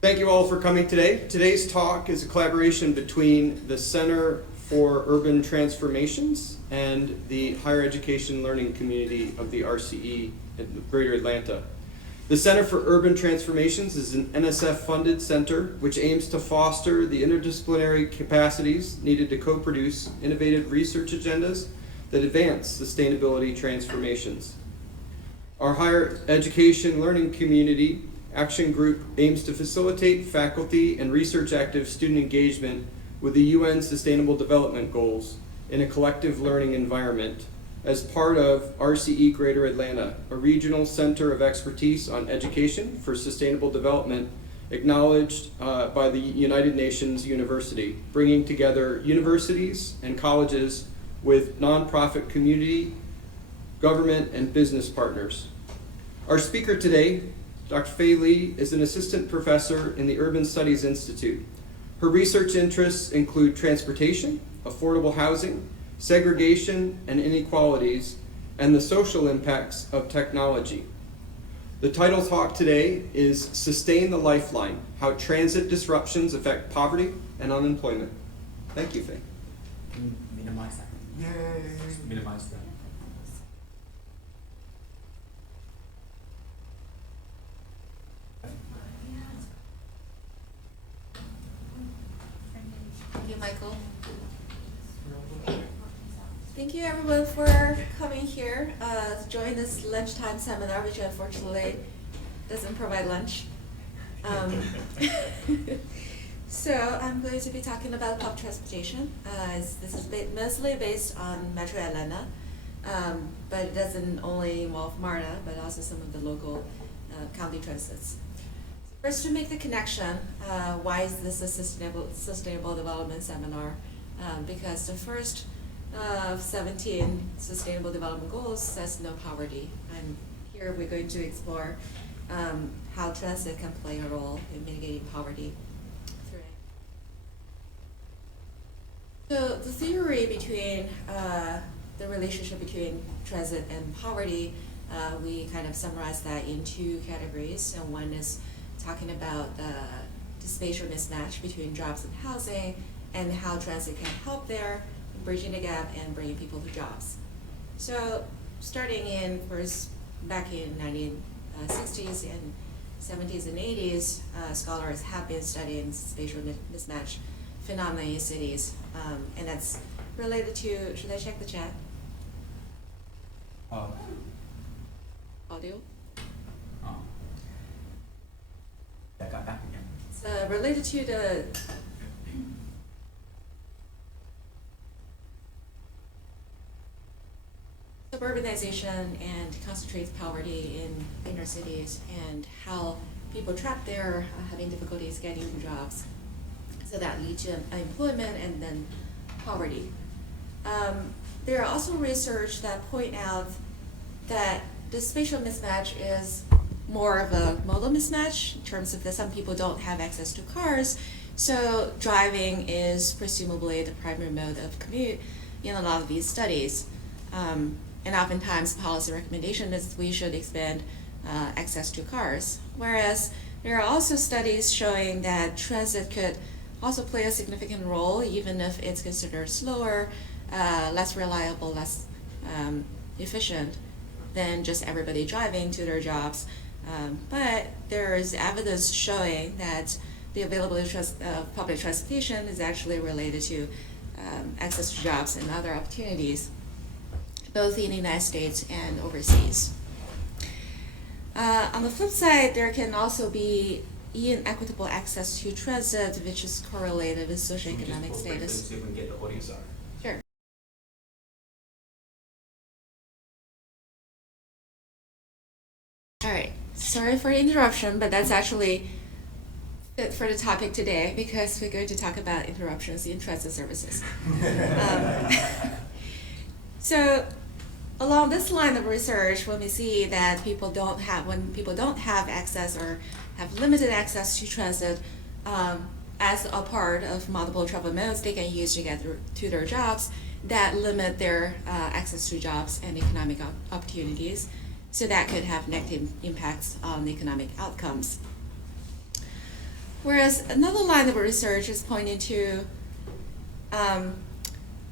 Thank you all for coming today. Today's talk is a collaboration between the Center for Urban Transformations and the higher education learning community of the RCE in Greater Atlanta. The Center for Urban Transformations is an NSF-funded center which aims to foster the interdisciplinary capacities needed to co-produce innovative research agendas that advance sustainability transformations. Our higher education learning community action group aims to facilitate faculty and research active student engagement with the UN Sustainable Development Goals in a collective learning environment as part of RCE Greater Atlanta, a regional center of expertise on education for sustainable development acknowledged by the United Nations University, bringing together universities and colleges with nonprofit community, government, and business partners. Our speaker today, Dr. Fei Li, is an assistant professor in the Urban Studies Institute. Her research interests include transportation, affordable housing, segregation and inequalities, and the social impacts of technology. The title talk today is Sustain the Lifeline, How Transit Disruptions Affect Poverty and Unemployment. Thank you, Fei. Minimize that. Yay! Minimize that. Thank you, Michael. Thank you, everyone, for coming here to join this lunchtime seminar, which unfortunately doesn't provide lunch. So I'm going to be talking about public transportation. This is mostly based on Metro Atlanta, but it doesn't only involve MARTA, but also some of the local county transits. First, to make the connection, why is this a sustainable development seminar? Because the first of 17 Sustainable Development Goals says no poverty, and here we're going to explore how transit can play a role in mitigating poverty. So the theory between the relationship between transit and poverty, we kind of summarize that in two categories. And one is talking about the spatial mismatch between jobs and housing, and how transit can help there, bridging the gap and bringing people to jobs. So starting in back in 1960s and 70s and 80s, scholars have been studying spatial mismatch phenomena in cities, and that's related to, should I check the chat? Audio? That got back again. It's related to the suburbanization and concentrated poverty in inner cities, and how people trapped there are having difficulties getting jobs. So that leads to unemployment and then poverty. There are also research that point out that the spatial mismatch is more of a modal mismatch in terms of that some people don't have access to cars, so driving is presumably the primary mode of commute in a lot of these studies. And oftentimes policy recommendation is we should expand access to cars. Whereas there are also studies showing that transit could also play a significant role, even if it's considered slower, less reliable, less efficient than just everybody driving to their jobs. But there is evidence showing that the availability of public transportation is actually related to access to jobs and other opportunities, both in the United States and overseas. On the flip side, there can also be inequitable access to transit, which is correlated with socioeconomic status. So we can get the audience out. Sure. All right, sorry for the interruption, but that's actually fit for the topic today because we're going to talk about interruptions in transit services. So along this line of research, when we see that when people don't have access or have limited access to transit, as a part of multiple travel modes they can use to get to their jobs, that limit their access to jobs and economic opportunities. So that could have negative impacts on economic outcomes. Whereas another line of research is pointing to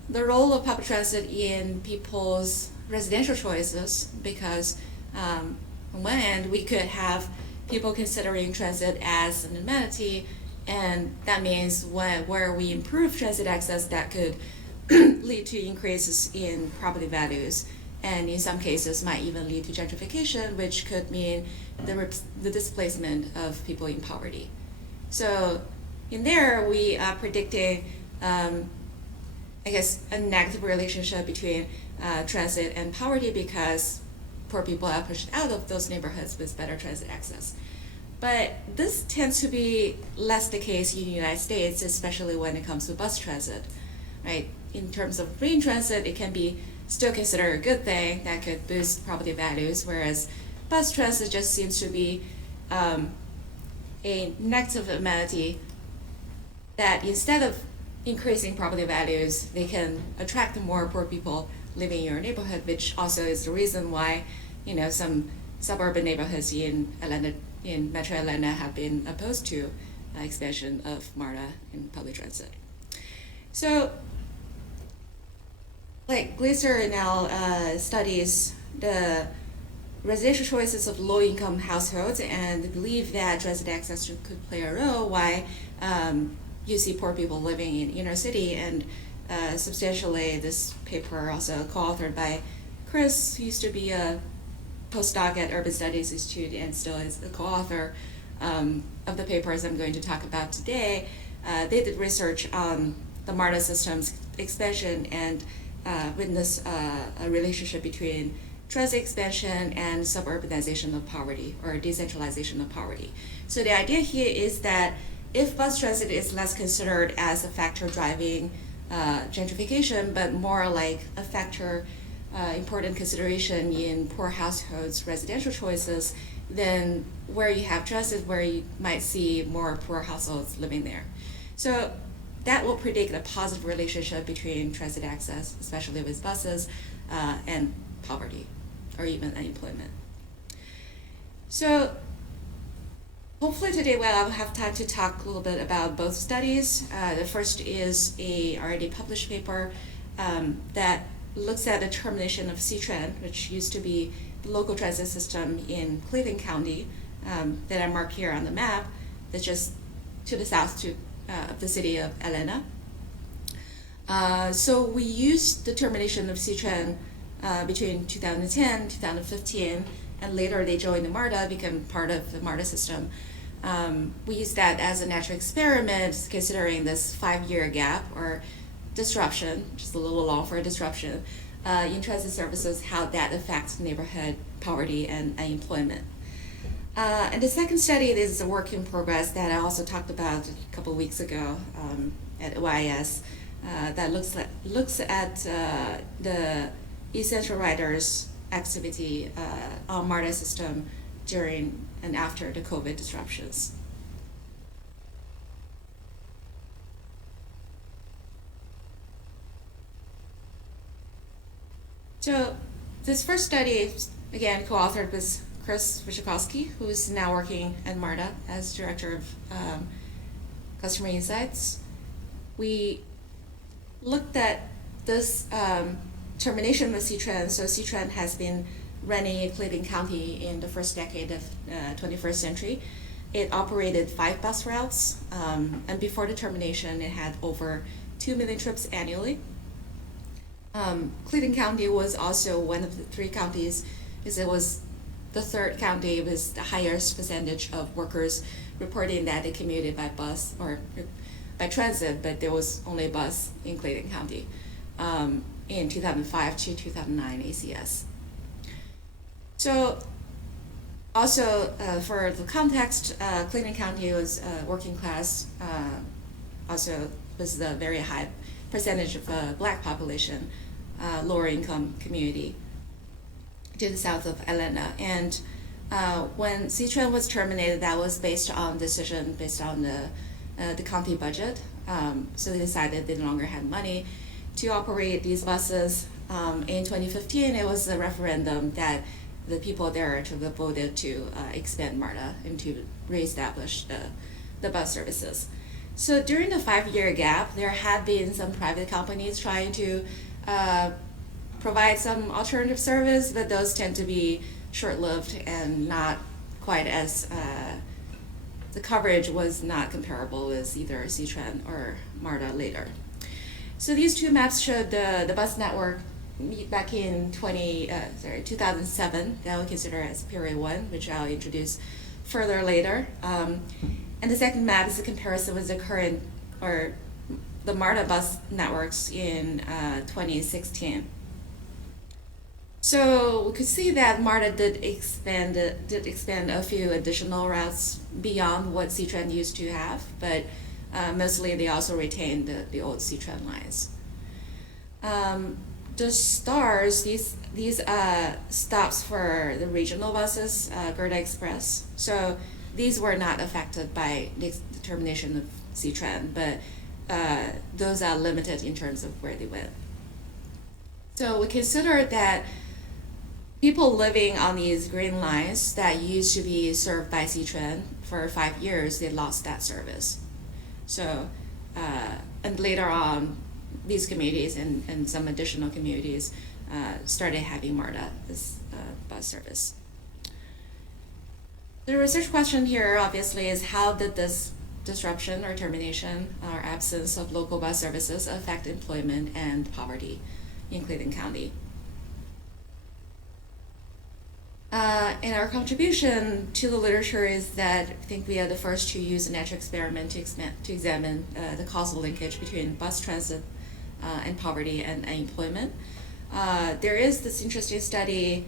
the role of public transit in people's residential choices, because on one end we could have people considering transit as an amenity, and that means where we improve transit access, that could lead to increases in property values, and in some cases might even lead to gentrification, which could mean the displacement of people in poverty. So in there, we are predicting, I guess, a negative relationship between transit and poverty, because poor people are pushed out of those neighborhoods with better transit access. But this tends to be less the case in the United States, especially when it comes to bus transit, right? In terms of green transit, it can be still considered a good thing that could boost property values, whereas bus transit just seems to be a negative amenity that, instead of increasing property values, they can attract more poor people living in your neighborhood, which also is the reason why, some suburban neighborhoods in Atlanta, in Metro Atlanta, have been opposed to expansion of MARTA in public transit. So, like Glaser now studies the residential choices of low-income households and believe that transit access could play a role why you see poor people living in inner city. And substantially, this paper, also co-authored by Chris, who used to be a postdoc at Urban Studies Institute and still is the co-author of the papers I'm going to talk about today. They did research on the MARTA system's expansion and witnessed a relationship between transit expansion and suburbanization of poverty, or decentralization of poverty. So the idea here is that if bus transit is less considered as a factor driving gentrification, but more like a factor, important consideration in poor households' residential choices, then where you have transit, where you might see more poor households living there. So that will predict a positive relationship between transit access, especially with buses, and poverty, or even unemployment. So hopefully today I'll have time to talk a little bit about both studies. The first is a already published paper that looks at the termination of C-Tran, which used to be the local transit system in Cleveland County, that I mark here on the map, that's just to the south of the city of Atlanta. So we used the termination of C-Tran between 2010, 2015, and later they joined the MARTA, become part of the MARTA system. We used that as a natural experiment, considering this 5-year gap or disruption, just a little long for a disruption, in transit services, how that affects neighborhood poverty and unemployment. And the second study is a work in progress that I also talked about a couple of weeks ago at OIS, that looks at the essential riders activity on MARTA system during and after the COVID disruptions. So this first study, again, co-authored with Chris Wyszykowski, who's now working at MARTA as Director of Customer Insights. We looked at this termination of C-Tran. So C-Tran has been running in Cleveland County in the first decade of 21st century. It operated 5 bus routes, and before the termination, it had over 2 million trips annually. Cleveland County was also one of the 3 counties, because it was the 3rd county with the highest percentage of workers reporting that they commuted by bus or by transit, but there was only a bus in Cleveland County in 2005 to 2009 ACS. So also for the context, Cleveland County was working class, also was a very high percentage of Black population, lower income community to the south of Atlanta. And when C-Tran was terminated, that was based on decision based on the county budget. So they decided they no longer had money to operate these buses. In 2015, it was a referendum that the people there voted to expand MARTA and to reestablish the bus services. So during the 5-year gap, there have been some private companies trying to provide some alternative service, but those tend to be short-lived and not quite as, the coverage was not comparable with either C-Tran or MARTA later. So these two maps showed the bus network back in 2007, that we consider as period 1, which I'll introduce further later. And the second map is a comparison with the current, or the MARTA bus networks in 2016. So we could see that MARTA did expand a few additional routes beyond what C-Tran used to have, but mostly they also retained the old C-Tran lines. The stars, these stops for the regional buses, Gerda Express. So these were not affected by the termination of C-Tran, but those are limited in terms of where they went. So we consider that people living on these green lines that used to be served by C-Tran for 5 years, they lost that service. So, and later on, these communities and some additional communities started having MARTA as bus service. The research question here obviously is, how did this disruption or termination or absence of local bus services affect employment and poverty in Cleveland County? And our contribution to the literature is that I think we are the first to use a natural experiment to examine the causal linkage between bus transit and poverty and unemployment. There is this interesting study,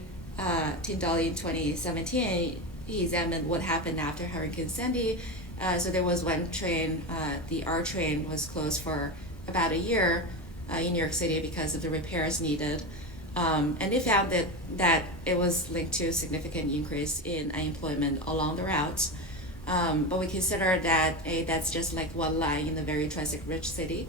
Tyndall in 2017, he examined what happened after Hurricane Sandy. So there was one train, the R train was closed for about a year in New York City because of the repairs needed. And they found that it was linked to a significant increase in unemployment along the routes. But we consider that that's just like one line in a very transit-rich city.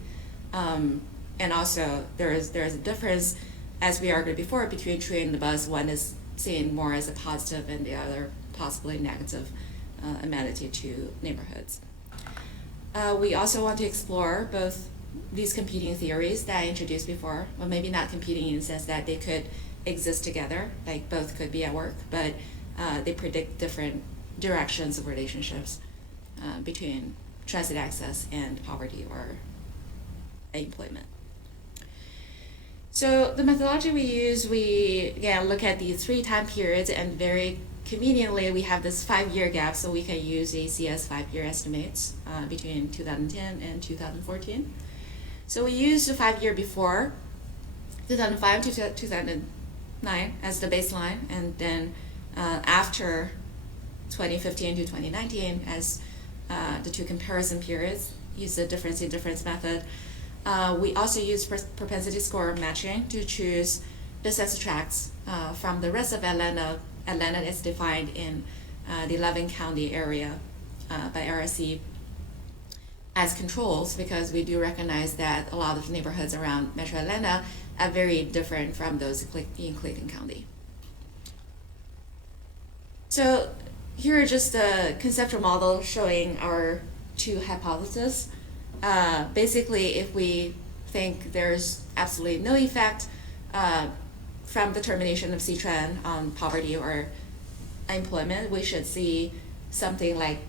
And also there is a difference, as we argued before, between train and the bus. One is seen more as a positive and the other possibly negative amenity to neighborhoods. We also want to explore both these competing theories that I introduced before, well, maybe not competing in the sense that they could exist together, like both could be at work, but they predict different directions of relationships between transit access and poverty or employment. So the methodology we use, we again look at these 3 time periods, and very conveniently we have this 5-year gap, so we can use ACS 5-year estimates between 2010 and 2014. So we use the 5-year before 2005 to 2009 as the baseline, and then after 2015 to 2019 as the 2 comparison periods. Use the difference in difference method. We also use propensity score matching to choose the census tracts from the rest of Atlanta. Atlanta is defined in the 11 county area by RSC as controls, because we do recognize that a lot of neighborhoods around Metro Atlanta are very different from those in Cleveland County. So here are just a conceptual model showing our 2 hypotheses. Basically, if we think there's absolutely no effect from the termination of C-Tran on poverty or unemployment, we should see something like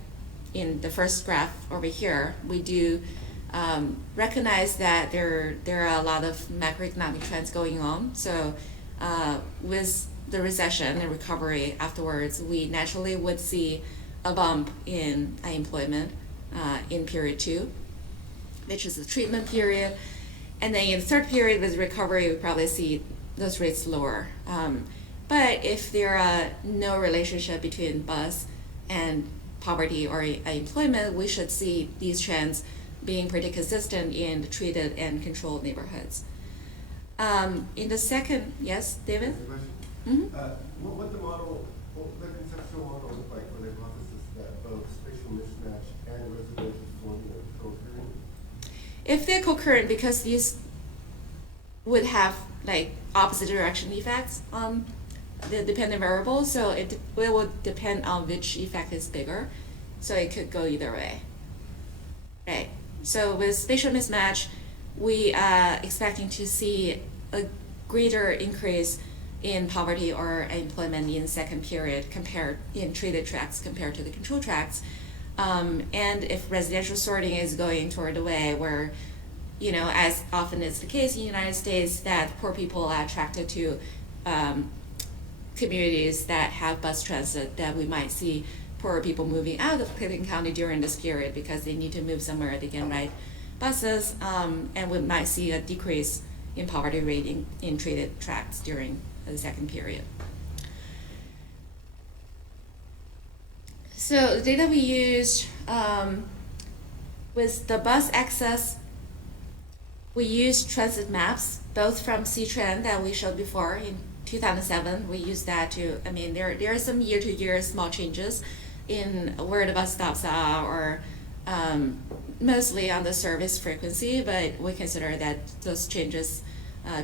in the first graph over here. We do recognize that there are a lot of macroeconomic trends going on. So with the recession and recovery afterwards, we naturally would see a bump in unemployment in period 2, which is the treatment period. And then in the third period with recovery, we probably see those rates lower. But if there are no relationship between bus and poverty or unemployment, we should see these trends being pretty consistent in the treated and controlled neighborhoods. In the second, yes, David? Mm-hmm. What the conceptual model look like for the hypothesis that both spatial mismatch and residential formula are co-occurring? If they're co-current, because these would have like opposite direction effects on the dependent variable, so it will depend on which effect is bigger, so it could go either way. right? So with spatial mismatch, we are expecting to see a greater increase in poverty or employment in second period compared in treated tracts compared to the control tracts. And if residential sorting is going toward the way where, you know, as often is the case in the United States, that poor people are attracted to communities that have bus transit, that we might see poorer people moving out of Clayton County during this period because they need to move somewhere they can ride buses, and we might see a decrease in poverty rate in treated tracts during the second period. So the data we used with the bus access, we used transit maps, both from C-Trend that we showed before in 2007. We used that to, I mean, there are some year-to-year small changes in where the bus stops are, or mostly on the service frequency, but we consider that those changes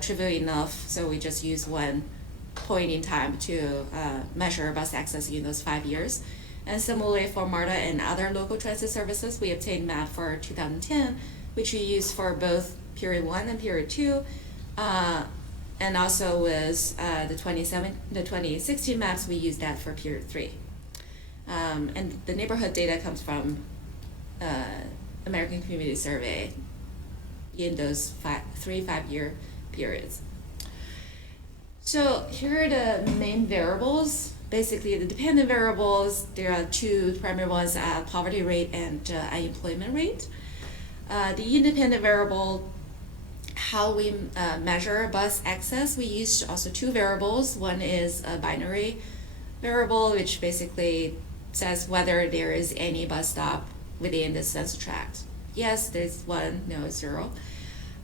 trivial enough, so we just use one point in time to measure bus access in those 5 years. And similarly for MARTA and other local transit services, we obtained map for 2010, which we used for both period 1 and period 2, and also with the 2016 maps, we used that for period 3. And the neighborhood data comes from American Community Survey in those 3 5-year periods. So here are the main variables. Basically, the dependent variables, there are two primary ones, poverty rate and unemployment rate. The independent variable, how we measure bus access, we used also two variables. One is a binary variable, which basically says whether there is any bus stop within the census tract. Yes, there's one, no, 0.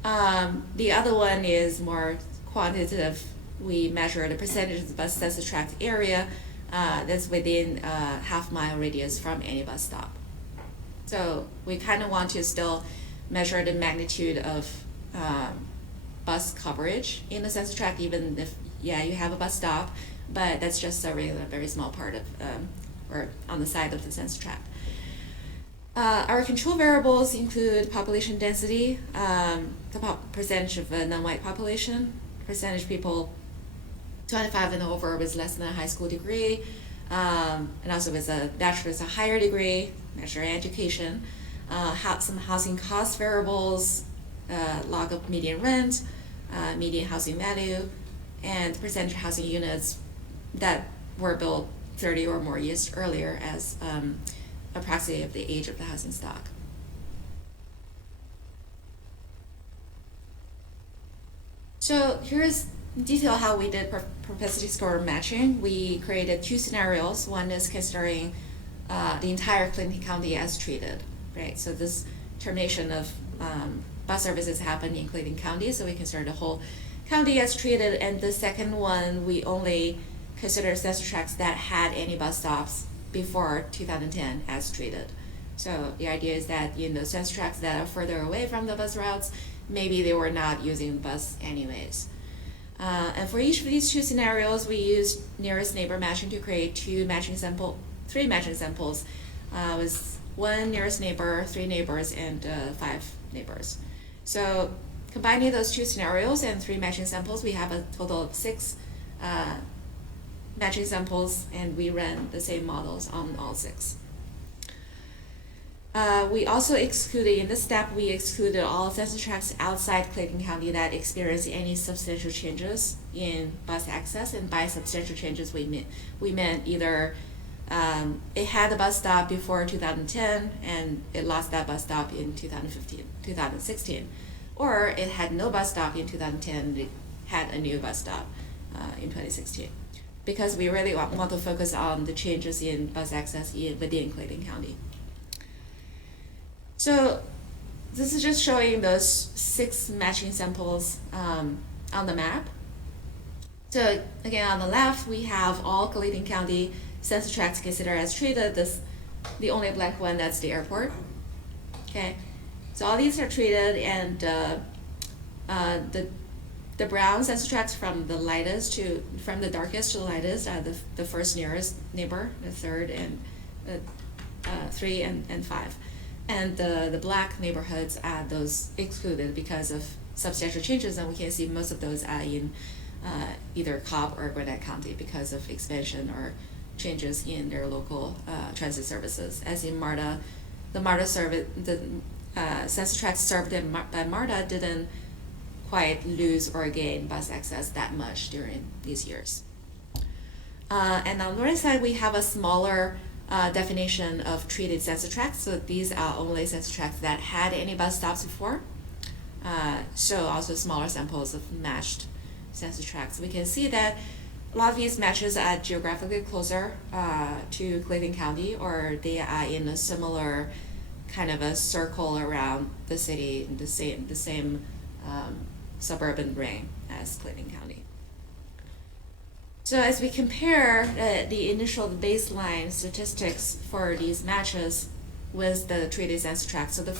The other one is more quantitative. We measure the percentage of the bus census tract area that's within a half-mile radius from any bus stop. So we kind of want to still measure the magnitude of bus coverage in the census tract, even if, yeah, you have a bus stop, but that's just serving a very small part of, or on the side of the census tract. Our control variables include population density, the percentage of a non-white population, percentage people 25 and over with less than a high school degree, and also with a bachelor's or higher degree, measure education, some housing cost variables, log of median rent, median housing value, and percentage of housing units that were built 30 or more years earlier as a proxy of the age of the housing stock. So here's detail how we did propensity score matching. We created 2 scenarios. One is considering the entire Clinton County as treated, right? So this termination of bus services happened in Clinton County, so we consider the whole county as treated. And the second one, we only consider census tracts that had any bus stops before 2010 as treated. So the idea is that in the census tracts that are further away from the bus routes, maybe they were not using the bus anyways. And for each of these 2 scenarios, we used nearest neighbor matching to create 3 matching samples with 1 nearest neighbor, 3 neighbors, and 5 neighbors. So combining those 2 scenarios and 3 matching samples, we have a total of 6 matching samples, and we ran the same models on all 6. We also excluded, in this step, we excluded all census tracts outside Clayton County that experienced any substantial changes in bus access. And by substantial changes, we meant either it had a bus stop before 2010 and it lost that bus stop in 2016, or it had no bus stop in 2010 and it had a new bus stop in 2016. Because we really want to focus on the changes in bus access within Clayton County. So this is just showing those 6 matching samples on the map. So again, on the left, we have all Clayton County census tracts considered as treated. The only black one, that's the airport. Okay, so all these are treated, and the brown census tracts from the darkest to the lightest are the first nearest neighbor, the third, and 3 and 5. And the black neighborhoods are those excluded because of substantial changes, and we can see most of those are in either Cobb or Gwinnett County because of expansion or changes in their local transit services. As in MARTA, the MARTA service, the census tracts served by MARTA didn't quite lose or gain bus access that much during these years. And on the right side, we have a smaller definition of treated census tracts. So these are only census tracts that had any bus stops before. So also smaller samples of matched census tracts. We can see that a lot of these matches are geographically closer to Clayton County, or they are in a similar kind of a circle around the city, the same suburban ring as Clayton County. So as we compare the initial baseline statistics for these matches with the treated census tracts, so this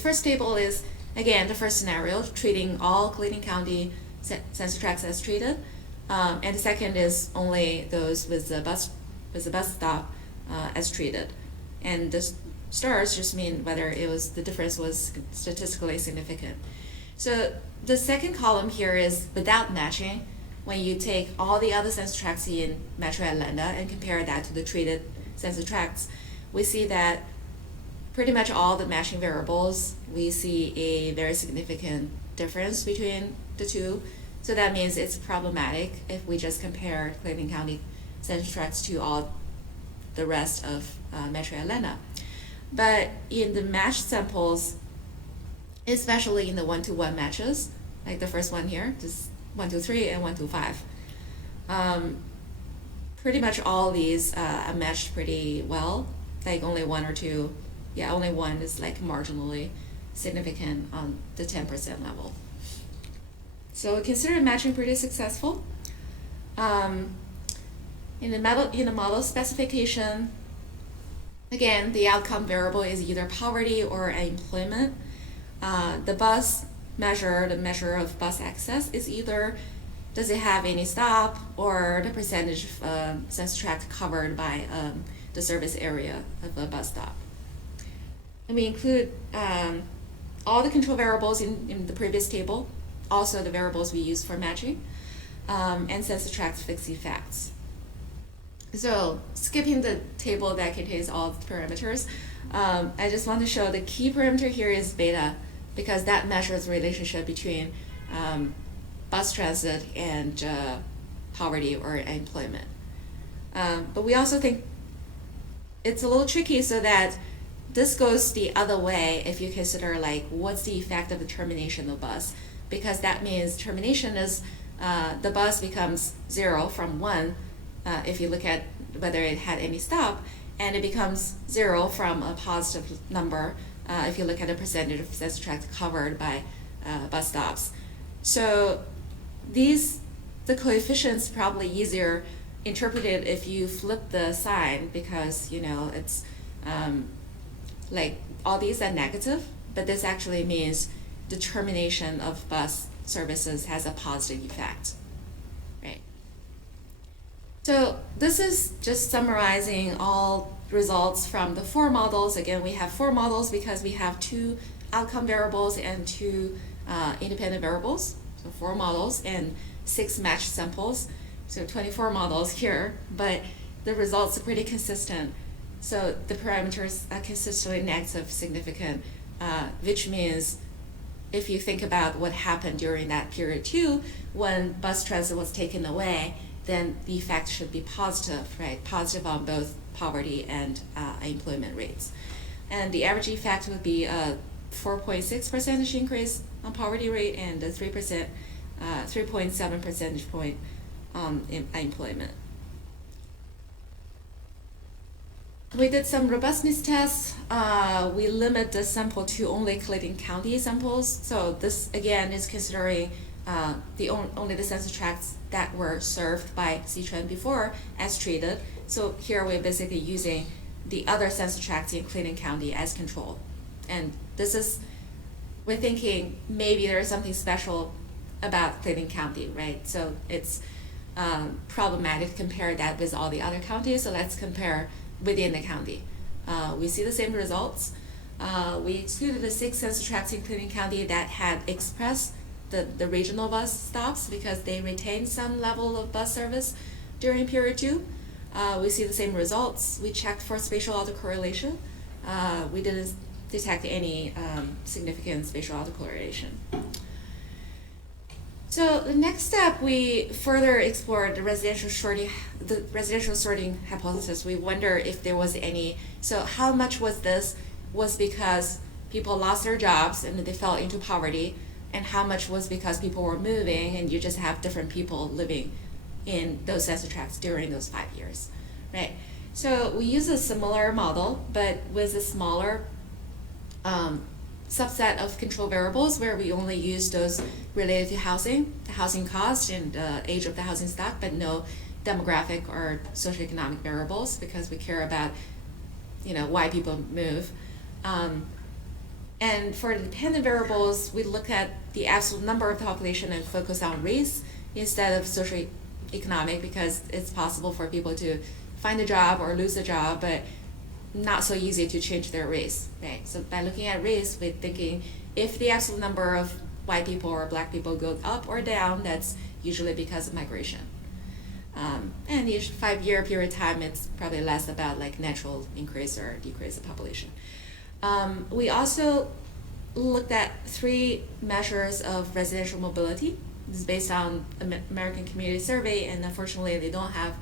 first table is, again, the first scenario, treating all Clayton County census tracts as treated, and the second is only those with the bus stop as treated. And the stars just mean whether the difference was statistically significant. So the second column here is without matching. When you take all the other census tracts in Metro Atlanta and compare that to the treated census tracts, we see that pretty much all the matching variables, we see a very significant difference between the two. So that means it's problematic if we just compare Clayton County census tracts to all the rest of Metro Atlanta. But in the matched samples, especially in the 1-to-1 matches, like the first one here, just 1-to-3 and 1-to-5, pretty much all these are matched pretty well. Like only one or two, only one is like marginally significant on the 10% level. So we consider matching pretty successful. In the model specification, again, the outcome variable is either poverty or employment. The bus measure, the measure of bus access, is either does it have any stop or the percentage of census tract covered by the service area of a bus stop. And we include all the control variables in the previous table, also the variables we use for matching, and census tract fixed effects. So skipping the table that contains all the parameters, I just want to show the key parameter here is beta, because that measures the relationship between bus transit and poverty or employment. But we also think it's a little tricky, so that this goes the other way if you consider like what's the effect of the termination of bus, because that means termination is the bus becomes 0 from 1 if you look at whether it had any stop, and it becomes 0 from a positive number if you look at the percentage of census tract covered by bus stops. So the coefficients probably easier interpreted if you flip the sign, because it's like all these are negative, but this actually means the termination of bus services has a positive effect, right? So this is just summarizing all results from the 4 models. Again, we have 4 models because we have 2 outcome variables and 2 independent variables. So 4 models and 6 matched samples. So 24 models here, but the results are pretty consistent. So the parameters are consistently negative significant, which means if you think about what happened during that period too, when bus transit was taken away, then the effect should be positive, right? Positive on both poverty and employment rates. And the average effect would be a 4.6% increase on poverty rate and a 3.7 percentage point in employment. We did some robustness tests. We limit the sample to only Clayton County samples. So this again is considering only the census tracts that were served by C-Trend before as treated. So here we're basically using the other census tracts in Clayton County as control. And we're thinking maybe there is something special about Clayton County, right? So it's problematic to compare that with all the other counties. So let's compare within the county. We see the same results. We excluded the 6 census tracts in Clinton County that had expressed the regional bus stops because they retained some level of bus service during period 2. We see the same results. We checked for spatial autocorrelation. We didn't detect any significant spatial autocorrelation. So the next step, we further explored the residential sorting hypothesis. We wonder if there was any. So how much was this was because people lost their jobs and they fell into poverty, and how much was because people were moving and you just have different people living in those census tracts during those 5 years, right? So we use a similar model, but with a smaller subset of control variables where we only use those related to housing, the housing cost and age of the housing stock, but no demographic or socioeconomic variables because we care about, why people move. And for the dependent variables, we look at the absolute number of the population and focus on race instead of socioeconomic because it's possible for people to find a job or lose a job, but not so easy to change their race, right? So by looking at race, we're thinking if the absolute number of white people or black people goes up or down, that's usually because of migration. And each 5-year period of time, it's probably less about like natural increase or decrease of population. We also looked at 3 measures of residential mobility. This is based on American Community Survey, and unfortunately they don't have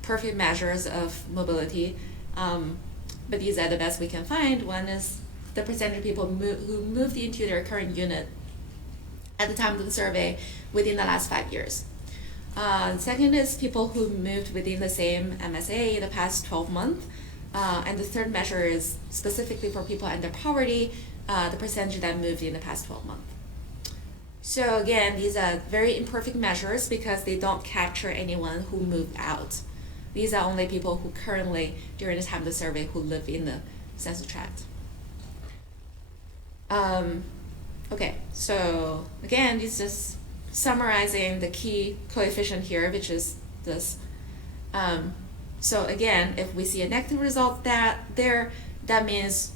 perfect measures of mobility. But these are the best we can find. One is the percentage of people who moved into their current unit at the time of the survey within the last 5 years. Second is people who moved within the same MSA in the past 12 months. And the third measure is specifically for people under poverty, the percentage that moved in the past 12 months. So again, these are very imperfect measures because they don't capture anyone who moved out. These are only people who currently, during the time of the survey, who live in the census tract. Okay, so again, this is just summarizing the key coefficient here, which is this. So again, if we see a negative result that means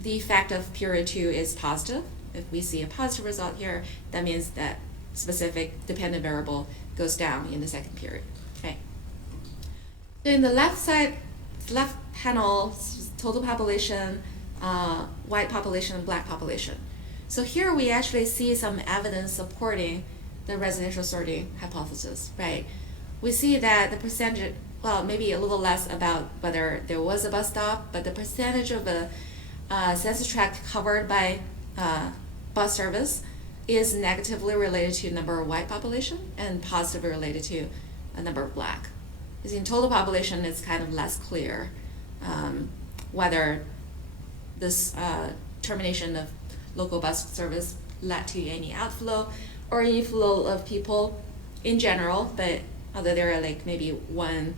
the effect of period 2 is positive. If we see a positive result here, that means that specific dependent variable goes down in the second period. Okay. So in the left panel, total population, white population, and black population. So here we actually see some evidence supporting the residential sorting hypothesis, right? We see that the percentage, well, maybe a little less about whether there was a bus stop, but the percentage of a census tract covered by bus service is negatively related to number of white population and positively related to a number of black. Because in total population, it's kind of less clear whether this termination of local bus service led to any outflow or inflow of people in general, but although there are like maybe 1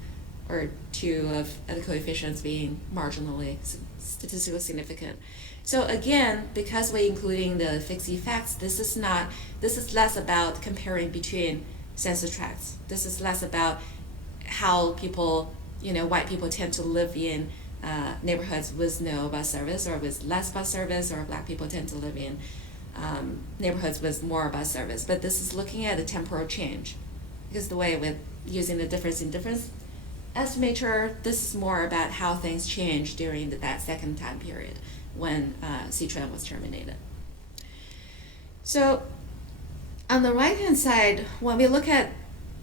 or 2 of the coefficients being marginally statistically significant. So again, because we're including the fixed effects, this is less about comparing between census tracts. This is less about how people, white people tend to live in neighborhoods with no bus service or with less bus service, or black people tend to live in neighborhoods with more bus service. But this is looking at the temporal change. Because the way with using the difference in difference estimator, this is more about how things change during that second time period when C-trend was terminated. So on the right-hand side, when we look at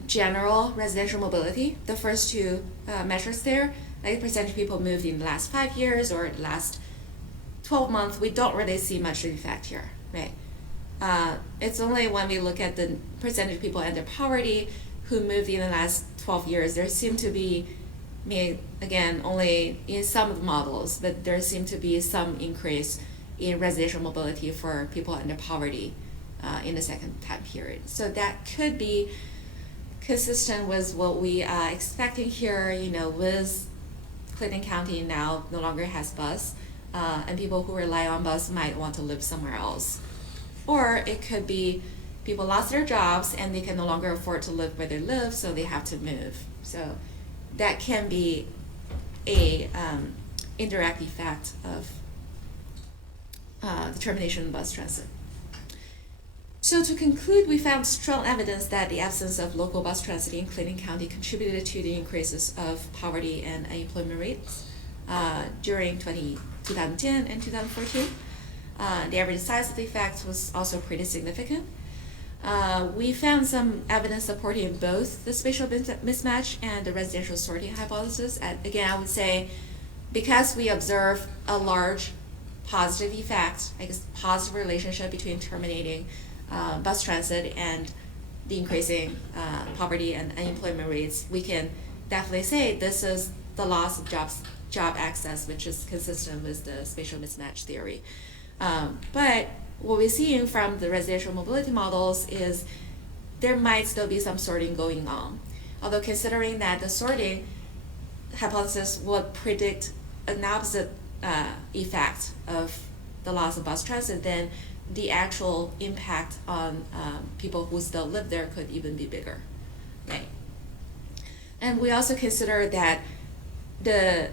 general residential mobility, the first 2 measures there, like the percentage of people moved in the last 5 years or the last 12 months, we don't really see much effect here, right? It's only when we look at the percentage of people under poverty who moved in the last 12 years, there seem to be, again, only in some of the models, but there seem to be some increase in residential mobility for people under poverty in the second time period. So that could be consistent with what we are expecting here, with Clinton County now no longer has bus, and people who rely on bus might want to live somewhere else. Or it could be people lost their jobs and they can no longer afford to live where they live, so they have to move. So that can be a indirect effect of the termination of bus transit. So to conclude, we found strong evidence that the absence of local bus transit in Clinton County contributed to the increases of poverty and unemployment rates during 2010 and 2014. The average size of the effect was also pretty significant. We found some evidence supporting both the spatial mismatch and the residential sorting hypothesis. And again, I would say because we observe a large positive effect, I guess positive relationship between terminating bus transit and the increasing poverty and unemployment rates, we can definitely say this is the loss of job access, which is consistent with the spatial mismatch theory. But what we're seeing from the residential mobility models is there might still be some sorting going on. Although considering that the sorting hypothesis would predict an opposite effect of the loss of bus transit, then the actual impact on people who still live there could even be bigger, right? And we also consider that the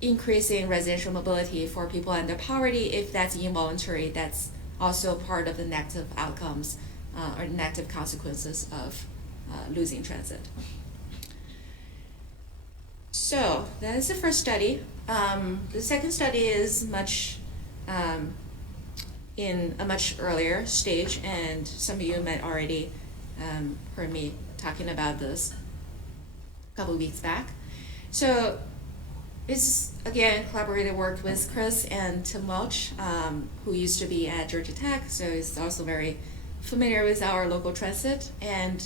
increasing residential mobility for people under poverty, if that's involuntary, that's also part of the negative outcomes or negative consequences of losing transit. So that is the first study. The second study is in a much earlier stage, and some of you might already heard me talking about this a couple of weeks back. So it's, again, collaborative work with Chris and Tim Welch, who used to be at Georgia Tech, so he's also very familiar with our local transit. And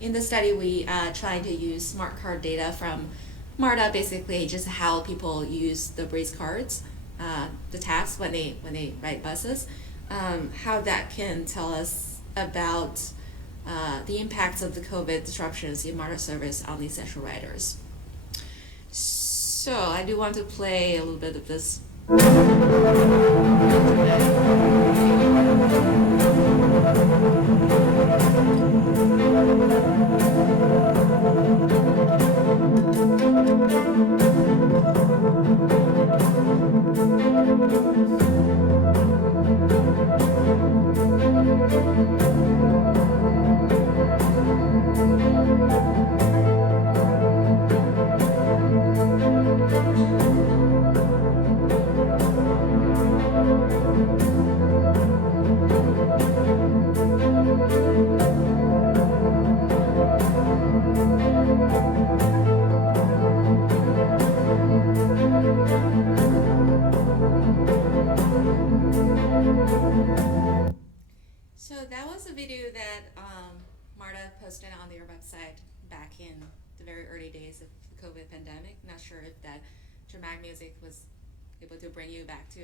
in the study, we tried to use smart card data from MARTA, basically just how people use the Braze cards, the tabs when they ride buses, how that can tell us about the impacts of the COVID disruptions in MARTA service on the essential riders. So I do want to play a little bit of this. So that was a video that MARTA posted on their website back in the very early days of the COVID pandemic. Not sure if that dramatic music was able to bring you back to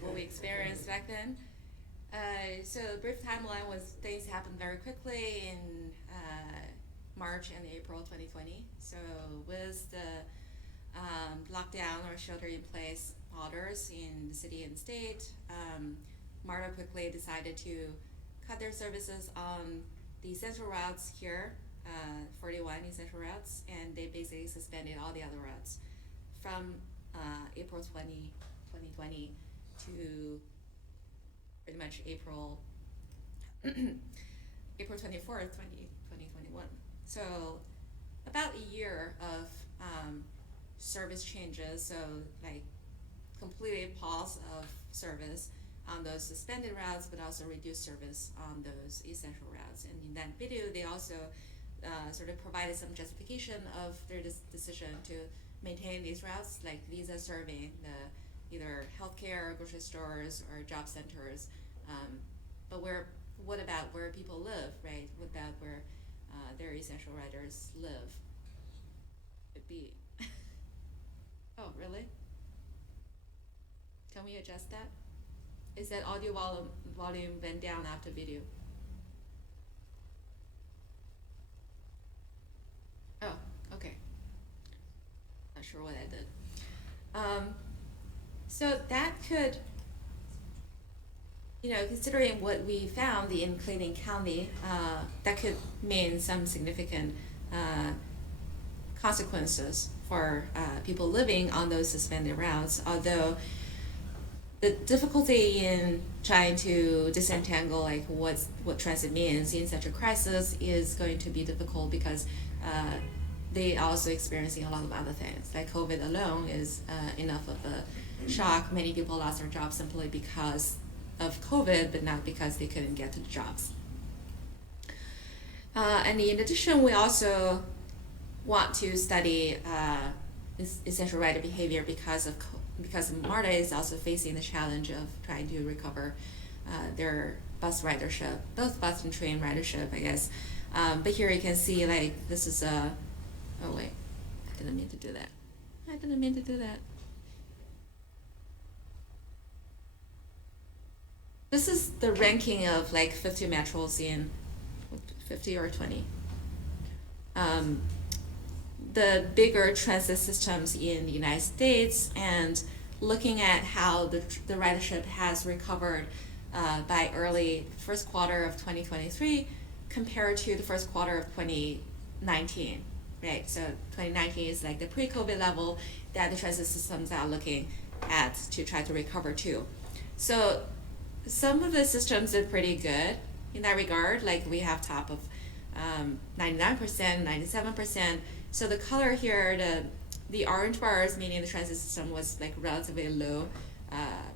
what we experienced back then. So the brief timeline was things happened very quickly in March and April 2020. So with the lockdown or shelter-in-place orders in the city and state, MARTA quickly decided to cut their services on the essential routes here, 41 essential routes, and they basically suspended all the other routes from April 2020 to pretty much April 24th, 2021. So about a year of service changes, so like completely pause of service on those suspended routes, but also reduced service on those essential routes. And in that video, they also sort of provided some justification of their decision to maintain these routes, like these are serving the either healthcare, or grocery stores, or job centers. But what about where people live, right? What about where their essential riders live? It'd be. Oh, really? Can we adjust that? Is that audio volume went down after video? Oh, okay. Not sure what I did. So that could, considering what we found in Clinton County, that could mean some significant consequences for people living on those suspended routes, although the difficulty in trying to disentangle like what transit means in such a crisis is going to be difficult because they also experiencing a lot of other things. Like COVID alone is enough of a shock. Many people lost their jobs simply because of COVID, but not because they couldn't get to the jobs. And in addition, we also want to study essential rider behavior because MARTA is also facing the challenge of trying to recover their bus ridership, both bus and train ridership, I guess. But here you can see like this is a, oh wait, I didn't mean to do that. I didn't mean to do that. This is the ranking of like 50 metros in 50 or 20. The bigger transit systems in the United States and looking at how the ridership has recovered by early first quarter of 2023 compared to the first quarter of 2019, right? So 2019 is like the pre-COVID level that the transit systems are looking at to try to recover to. So some of the systems are pretty good in that regard, like we have top of 99%, 97%. So the color here, the orange bars, meaning the transit system was like relatively low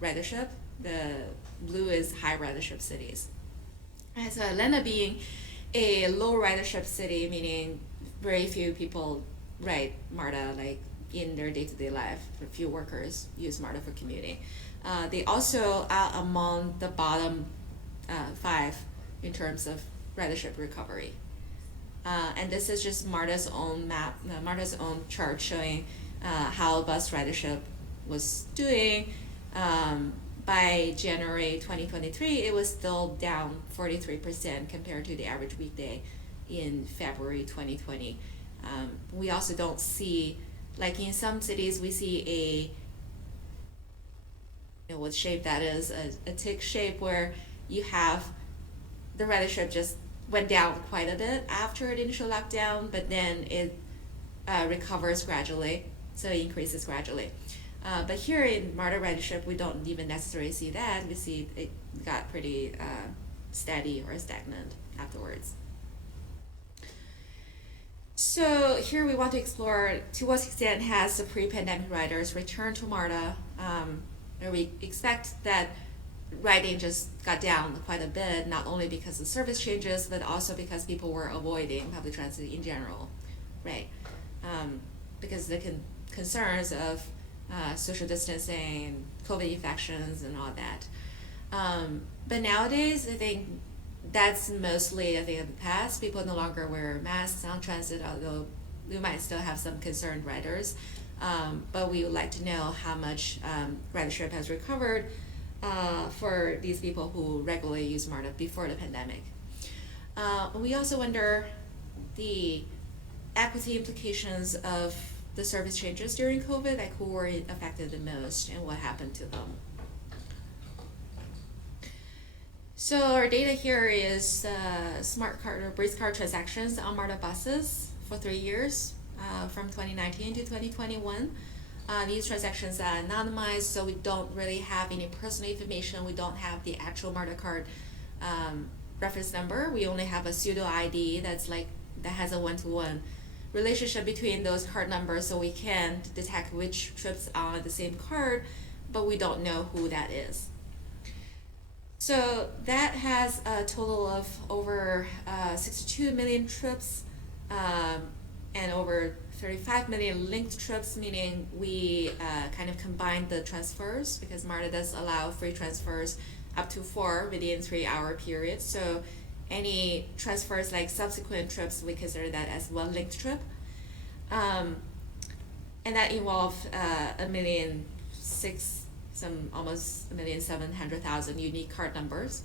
ridership. The blue is high ridership cities. And so Atlanta being a low ridership city, meaning very few people ride MARTA like in their day-to-day life. Few workers use MARTA for commuting. They also are among the bottom 5 in terms of ridership recovery. And this is just MARTA's own map, MARTA's own chart showing how bus ridership was doing. By January 2023, it was still down 43% compared to the average weekday in February 2020. We also don't see, like in some cities, we see what shape that is, a tick shape where you have the ridership just went down quite a bit after the initial lockdown, but then it recovers gradually, so it increases gradually. But here in MARTA ridership, we don't even necessarily see that. We see it got pretty steady or stagnant afterwards. So here we want to explore to what extent has the pre-pandemic riders returned to MARTA. We expect that riding just got down quite a bit, not only because of service changes, but also because people were avoiding public transit in general, right? Because the concerns of social distancing, COVID infections, and all that. But nowadays, I think that's mostly a thing of the past. People no longer wear masks on transit, although we might still have some concerned riders. But we would like to know how much ridership has recovered for these people who regularly use MARTA before the pandemic. We also wonder the equity implications of the service changes during COVID, like who were affected the most and what happened to them. So our data here is smart card or breeze card transactions on MARTA buses for 3 years, from 2019 to 2021. These transactions are anonymized, so we don't really have any personal information. We don't have the actual MARTA card reference number. We only have a pseudo ID that has a one-to-one relationship between those card numbers, so we can detect which trips are on the same card, but we don't know who that is. So that has a total of over 62 million trips and over 35 million linked trips, meaning we kind of combined the transfers because MARTA does allow free transfers up to 4 within 3-hour periods. So any transfers like subsequent trips, we consider that as one linked trip. And that involved 1,600,000, almost 1,700,000 unique card numbers.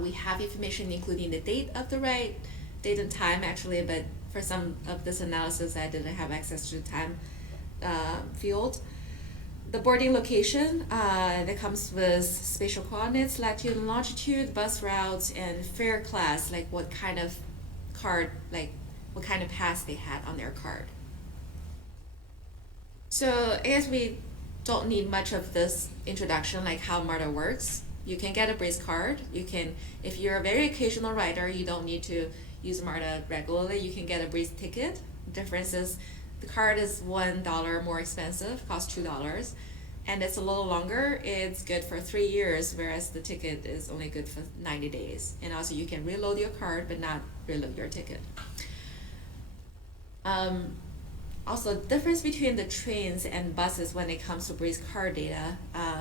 We have information including the date of the ride, date and time actually, but for some of this analysis I didn't have access to the time field. The boarding location that comes with spatial coordinates, latitude and longitude, bus routes, and fare class, like what kind of card, like what kind of pass they had on their card. So I guess we don't need much of this introduction, like how MARTA works. You can get a Breeze card. You can, if you're a very occasional rider, you don't need to use MARTA regularly. You can get a Breeze ticket. Difference is the card is $1 more expensive, costs $2, and it's a little longer. It's good for 3 years, whereas the ticket is only good for 90 days. And also you can reload your card, but not reload your ticket. Also, difference between the trains and buses when it comes to Breeze card data.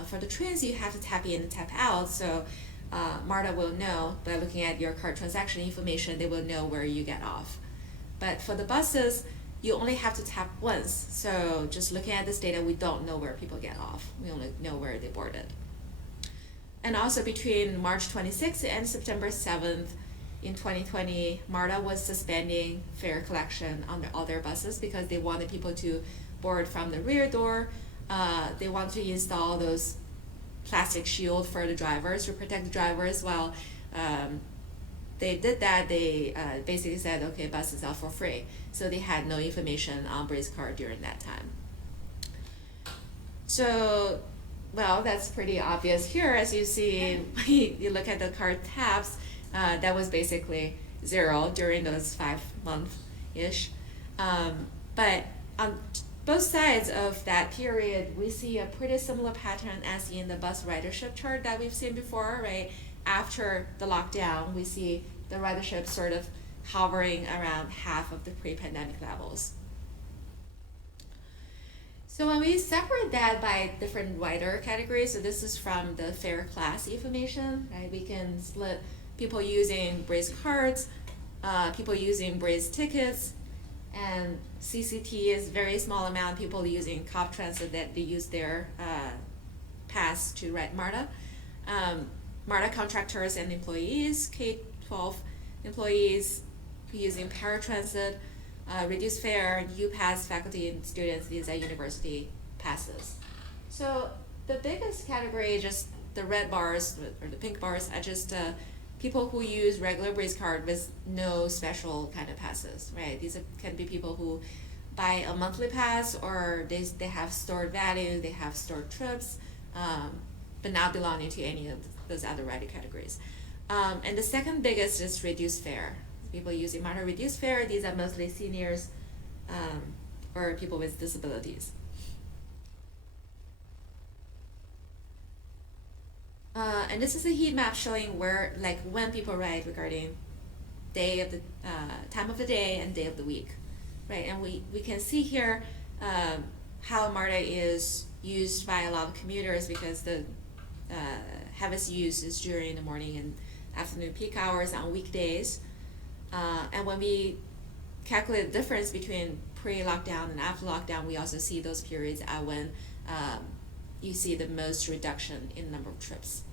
For the trains, you have to tap in and tap out, so MARTA will know by looking at your card transaction information, they will know where you get off. But for the buses, you only have to tap once, so just looking at this data, we don't know where people get off. We only know where they boarded. And also between March 26th and September 7th, in 2020, MARTA was suspending fare collection on all their buses because they wanted people to board from the rear door. They wanted to install those plastic shield for the drivers to protect the drivers. While they did that, they basically said, okay, buses are for free. So they had no information on Breeze card during that time. So, well, that's pretty obvious here. As you see, you look at the card tabs, that was basically 0 during those 5 months-ish. But on both sides of that period, we see a pretty similar pattern as in the bus ridership chart that we've seen before, right? After the lockdown, we see the ridership sort of hovering around half of the pre-pandemic levels. So when we separate that by different rider categories, so this is from the fare class information, right? We can split people using Breeze cards, people using Breeze tickets, and CCT is very small amount of people using COP Transit that they use their pass to ride MARTA. MARTA contractors and employees, K-12 employees using paratransit, reduced fare, U-Pass faculty and students, these are university passes. So the biggest category, just the red bars or the pink bars, are just people who use regular Breeze card with no special kind of passes, right? These can be people who buy a monthly pass, or they have stored value, they have stored trips, but not belonging to any of those other rider categories. And the second biggest is reduced fare. People using MARTA reduced fare, these are mostly seniors or people with disabilities. And this is a heat map showing where, like, when people ride regarding day of the time of the day and day of the week, right? And we can see here how MARTA is used by a lot of commuters because the heaviest use is during the morning and afternoon peak hours on weekdays. And when we calculate the difference between pre-lockdown and after lockdown, we also see those periods are when you see the most reduction in number of trips.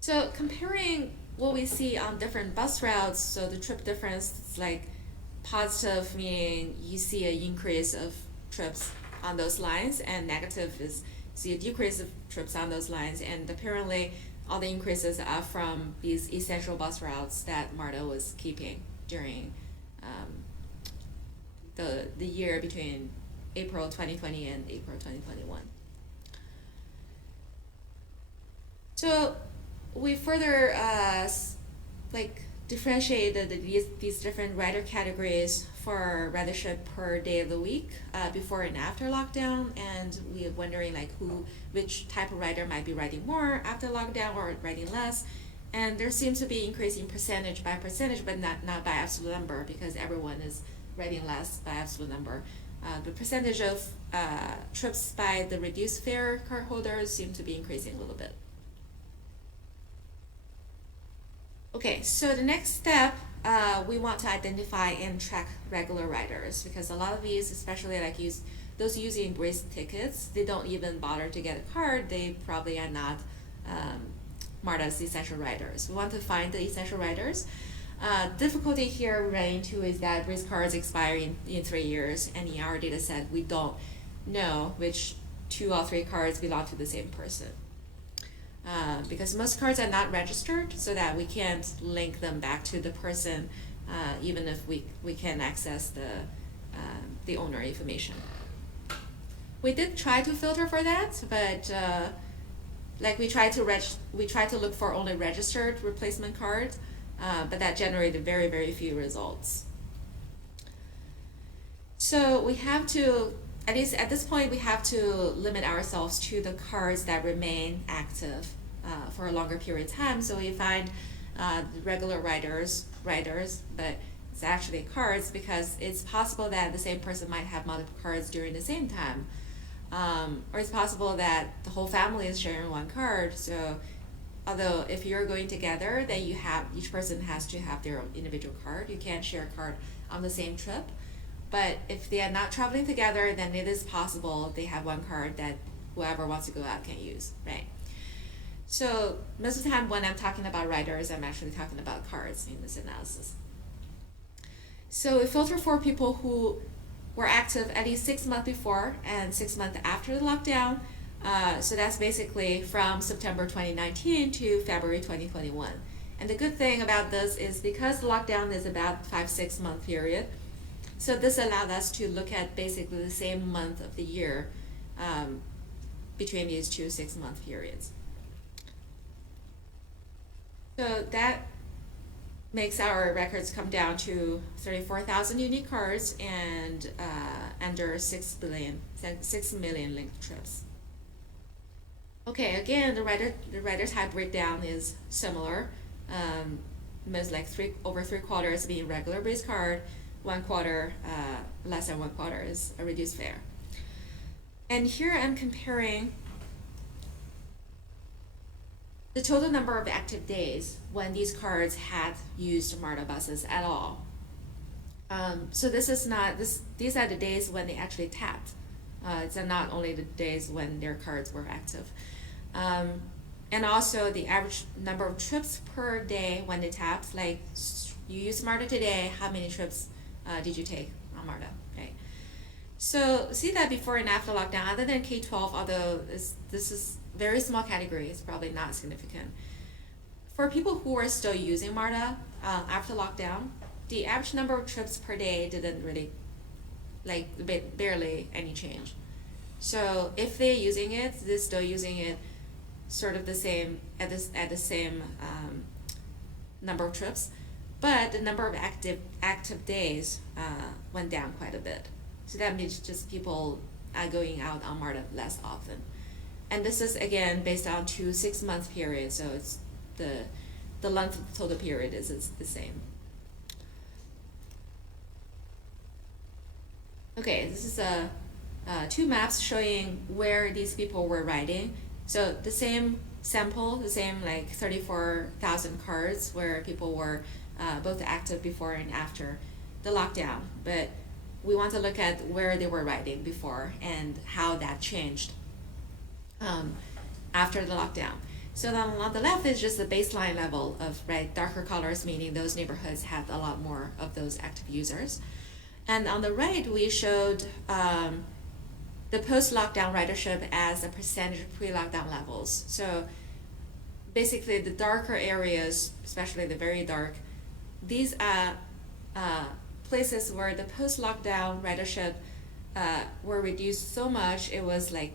So comparing what we see on different bus routes, so the trip difference is like positive, meaning you see an increase of trips on those lines, and negative is see a decrease of trips on those lines, and apparently all the increases are from these essential bus routes that MARTA was keeping during the year between April 2020 and April 2021. So we further differentiated these different rider categories for ridership per day of the week before and after lockdown, and we are wondering which type of rider might be riding more after lockdown or riding less. And there seems to be increasing percentage by percentage, but not by absolute number, because everyone is riding less by absolute number. The percentage of trips by the reduced fare card holders seem to be increasing a little bit. Okay, so the next step, we want to identify and track regular riders, because a lot of these, especially those using Breeze tickets, they don't even bother to get a card. They probably are not MARTA's essential riders. We want to find the essential riders. Difficulty here we run into is that Breeze cards expire in 3 years, and in our data set, we don't know which 2 or 3 cards belong to the same person. Because most cards are not registered, so that we can't link them back to the person, even if we can access the the owner information. We did try to filter for that, but like we tried to look for only registered replacement cards, but that generated very, very few results. So we have to, at least at this point, we have to limit ourselves to the cards that remain active for a longer period of time. So we find regular writers, but it's actually cards, because it's possible that the same person might have multiple cards during the same time. Or it's possible that the whole family is sharing one card. So although if you're going together, then each person has to have their own individual card. You can't share a card on the same trip. But if they are not traveling together, then it is possible they have one card that whoever wants to go out can use, right? So most of the time when I'm talking about writers, I'm actually talking about cards in this analysis. So we filter for people who were active at least 6 months before and 6 months after the lockdown. So that's basically from September 2019 to February 2021. And the good thing about this is because the lockdown is about 5-6 month period, so this allowed us to look at basically the same month of the year between these two 6 month periods. So that makes our records come down to 34,000 unique cards and under 6 million linked trips. Okay, again, the writer type breakdown is similar. Most like over 3/4 being regular base card, 1/4, less than 1/4 is a reduced fare. And here I'm comparing the total number of active days when these cards had used MARTA buses at all. So these are the days when they actually tapped. It's not only the days when their cards were active. And also the average number of trips per day when they tapped, like you used MARTA today, how many trips did you take on MARTA, right? So see that before and after lockdown, other than K-12, although this is very small category, it's probably not significant. For people who are still using MARTA after lockdown, the average number of trips per day didn't really, barely any change. So if they're using it, they're still using it sort of the same, at the same number of trips, but the number of active days went down quite a bit. So that means just people are going out on MARTA less often. And this is again based on 2 6-month periods, so it's the length of the total period is the same. Okay, this is two maps showing where these people were writing. So the same sample, the same like 34,000 cards where people were both active before and after the lockdown. But we want to look at where they were writing before and how that changed after the lockdown. So then on the left is just the baseline level of darker colors, meaning those neighborhoods had a lot more of those active users. And on the right, we showed the post-lockdown ridership as a percentage of pre-lockdown levels. So basically the darker areas, especially the very dark, these are places where the post-lockdown ridership were reduced so much, it was like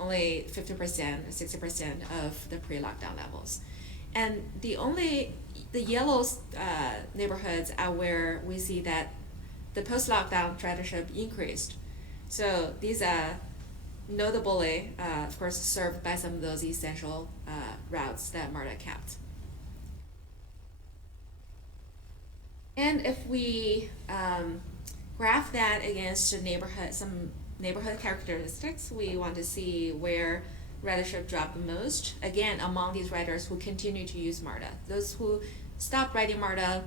only 50% or 60% of the pre-lockdown levels. And the yellow neighborhoods are where we see that the post-lockdown ridership increased. So these are notably, of course, served by some of those essential routes that MARTA kept. And if we graph that against some neighborhood characteristics, we want to see where ridership dropped the most. Again, among these riders who continue to use MARTA. Those who stopped riding MARTA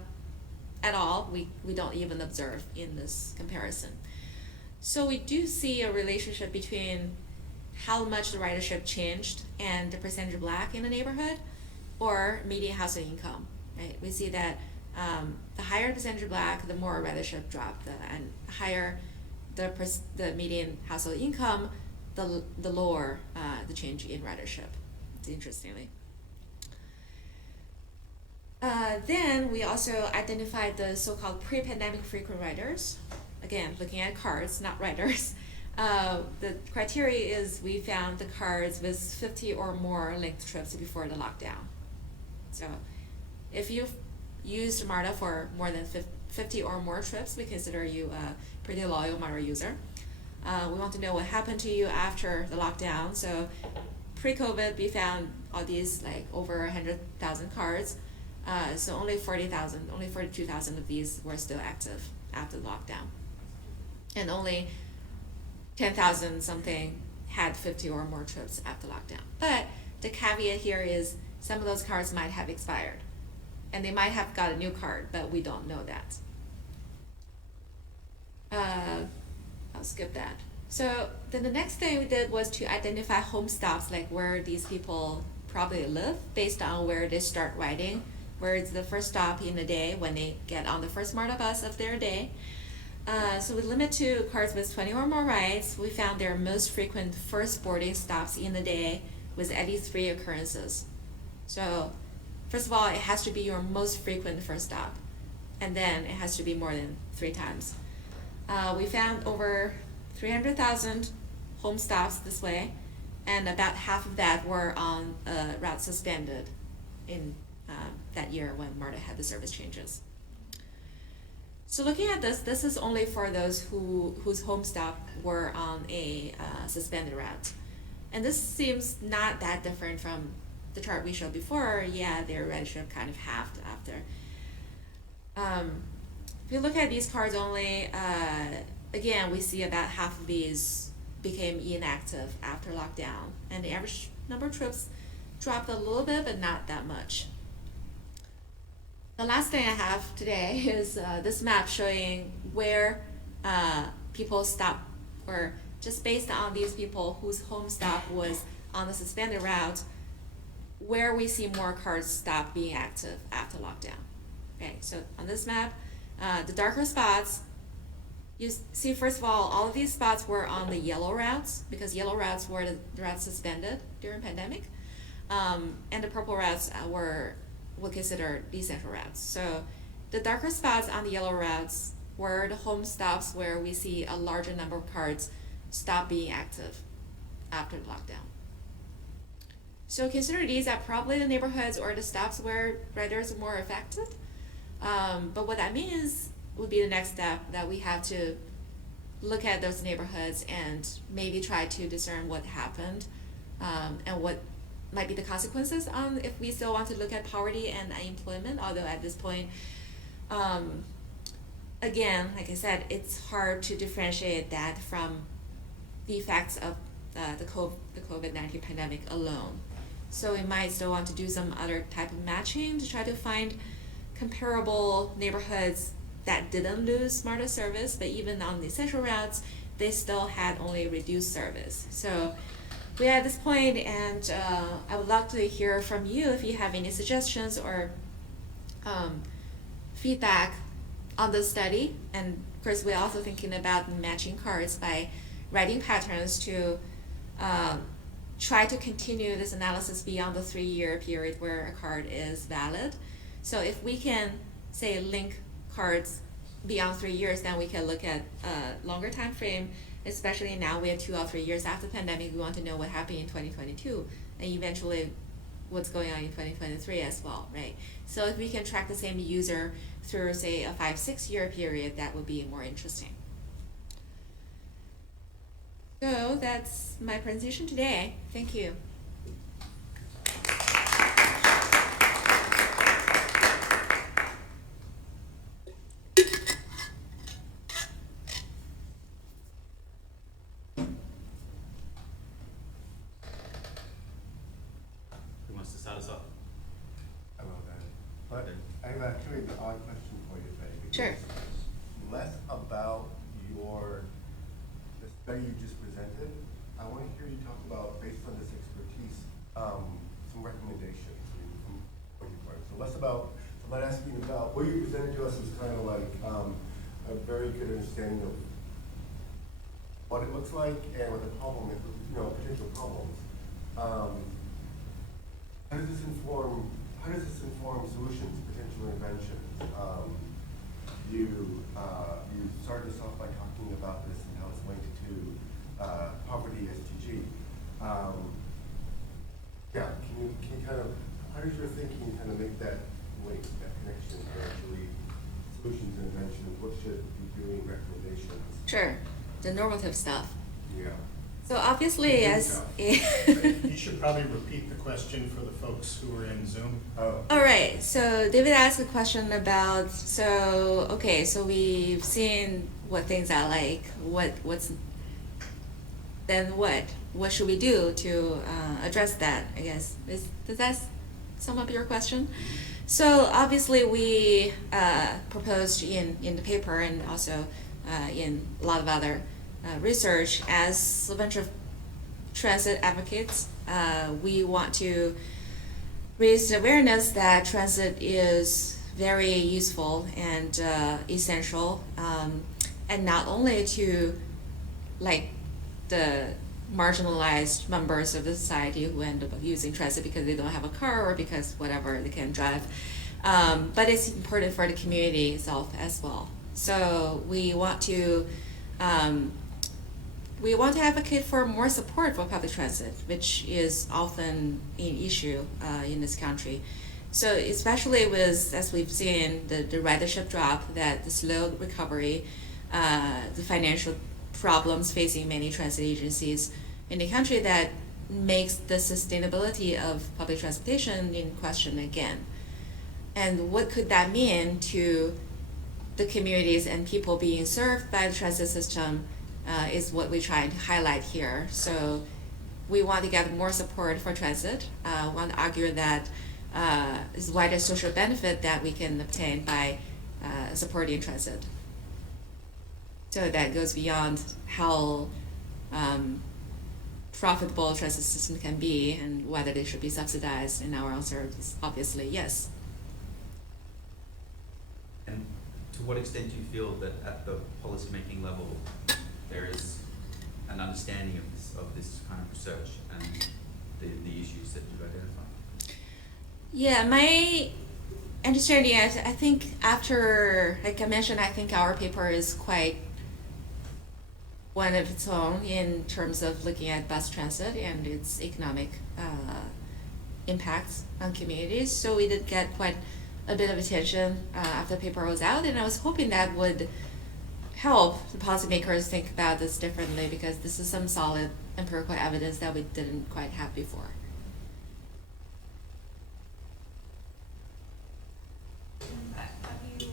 at all, we don't even observe in this comparison. So we do see a relationship between how much the ridership changed and the percentage of Black in the neighborhood or median household income, right? We see that the higher the percentage of Black, the more ridership dropped, and higher the median household income, the lower the change in ridership, interestingly. Then we also identified the so-called pre-pandemic frequent riders. again, looking at cars, not riders, the criteria is we found the cars with 50 or more linked trips before the lockdown. So if you've used MARTA for more than 50 or more trips, we consider you a pretty loyal MARTA user. We want to know what happened to you after the lockdown. So pre-COVID, we found all these like over 100,000 cards. So only 42,000 of these were still active after the lockdown. And only 10,000 something had 50 or more trips after lockdown. But the caveat here is some of those cards might have expired. And they might have got a new card, but we don't know that. I'll skip that. So then the next thing we did was to identify home stops, like where these people probably live based on where they start riding, where it's the first stop in the day when they get on the first MARTA bus of their day. So we limit to cars with 20 or more rides. We found their most frequent first boarding stops in the day with at least 3 occurrences. So first of all, it has to be your most frequent first stop, and then it has to be more than 3 times. We found over 300,000 home stops this way, and about half of that were on routes suspended in that year when MARTA had the service changes. So looking at this is only for those whose home stop were on a suspended route. And this seems not that different from the chart we showed before. Yeah, their ridership kind of halved after. If you look at these cards only, again, we see about half of these became inactive after lockdown. And the average number of trips dropped a little bit, but not that much. The last thing I have today is this map showing where people stop, or just based on these people whose home stop was on the suspended route, where we see more cars stop being active after lockdown. Okay, so on this map, the darker spots, you see first of all of these spots were on the yellow routes, because yellow routes were the routes suspended during pandemic, and the purple routes were considered decentral routes. So the darker spots on the yellow routes were the home stops where we see a larger number of cars stop being active after the lockdown. So consider these are probably the neighborhoods or the stops where riders are more affected. But what that means would be the next step, that we have to look at those neighborhoods and maybe try to discern what happened and what might be the consequences on if we still want to look at poverty and unemployment, although at this point, again, like I said, it's hard to differentiate that from the effects of the COVID-19 pandemic alone. So we might still want to do some other type of matching to try to find comparable neighborhoods that didn't lose MARTA service, but even on the essential routes, they still had only reduced service. So we are at this point, and I would love to hear from you if you have any suggestions or feedback on the study. And of course, we're also thinking about matching cards by writing patterns to try to continue this analysis beyond the 3-year period where a card is valid. So if we can, say, link cards beyond 3 years, then we can look at a longer time frame, especially now we have 2 or 3 years after the pandemic. We want to know what happened in 2022 and eventually what's going on in 2023 as well, right? So if we can track the same user through, say, a 5-6 year period, that would be more interesting. So that's my presentation today. Thank you. Who wants to start us off? I love that. But I have actually an odd question for you, Fei. Sure. Less about the study you just presented. I want to hear you talk about, based on this expertise, some recommendations from what you've learned. So less about, I'm not asking about, what you presented to us was kind of like a very good understanding of what it looks like and what the problem is, potential problems. How does this inform solutions, potential interventions? you started us off by talking about this and how it's linked to poverty SDG. Yeah, can you kind of, how does your thinking kind of make that link, that connection to actually solutions and inventions? What should be doing recommendations? Sure, the normative stuff. Yeah. So obviously, as You should probably repeat the question for the folks who are in Zoom. Oh. all right, so David asked a question about, so we've seen what things are like, then what should we do to address that, I guess. Does that sum up your question? So obviously we proposed in the paper and also in a lot of other research, as a bunch of transit advocates, we want to raise the awareness that transit is very useful and essential, and not only to like the marginalized members of the society who end up using transit because they don't have a car or because whatever they can't drive, but it's important for the community itself as well. So we want to advocate for more support for public transit, which is often an issue in this country. So especially with, as we've seen, the ridership drop, that the slow recovery, the financial problems facing many transit agencies in the country, that makes the sustainability of public transportation in question again. And what could that mean to the communities and people being served by the transit system is what we're trying to highlight here. So we want to get more support for transit. Want to argue that is a wider social benefit that we can obtain by supporting transit. So that goes beyond how profitable transit system can be and whether they should be subsidized. And our answer is obviously yes. And to what extent do you feel that at the policymaking level there is an understanding of this kind of research and the issues that you've identified? Yeah, my understanding is, I think after, like I mentioned, I think our paper is quite one of its own in terms of looking at bus transit and its economic impacts on communities. So we did get quite a bit of attention after the paper was out, and I was hoping that would help the policymakers think about this differently, because this is some solid empirical evidence that we didn't quite have before. Have you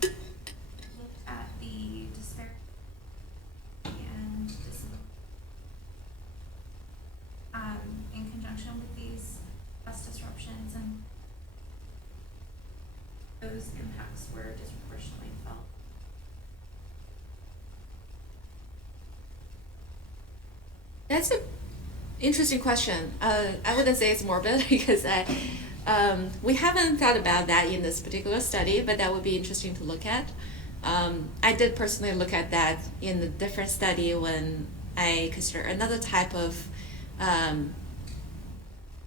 looked at the disparity and disability in conjunction with these bus disruptions, and those impacts were disproportionately felt? That's an interesting question. I wouldn't say it's morbid because we haven't thought about that in this particular study, but that would be interesting to look at. I did personally look at that in a different study when I consider another type of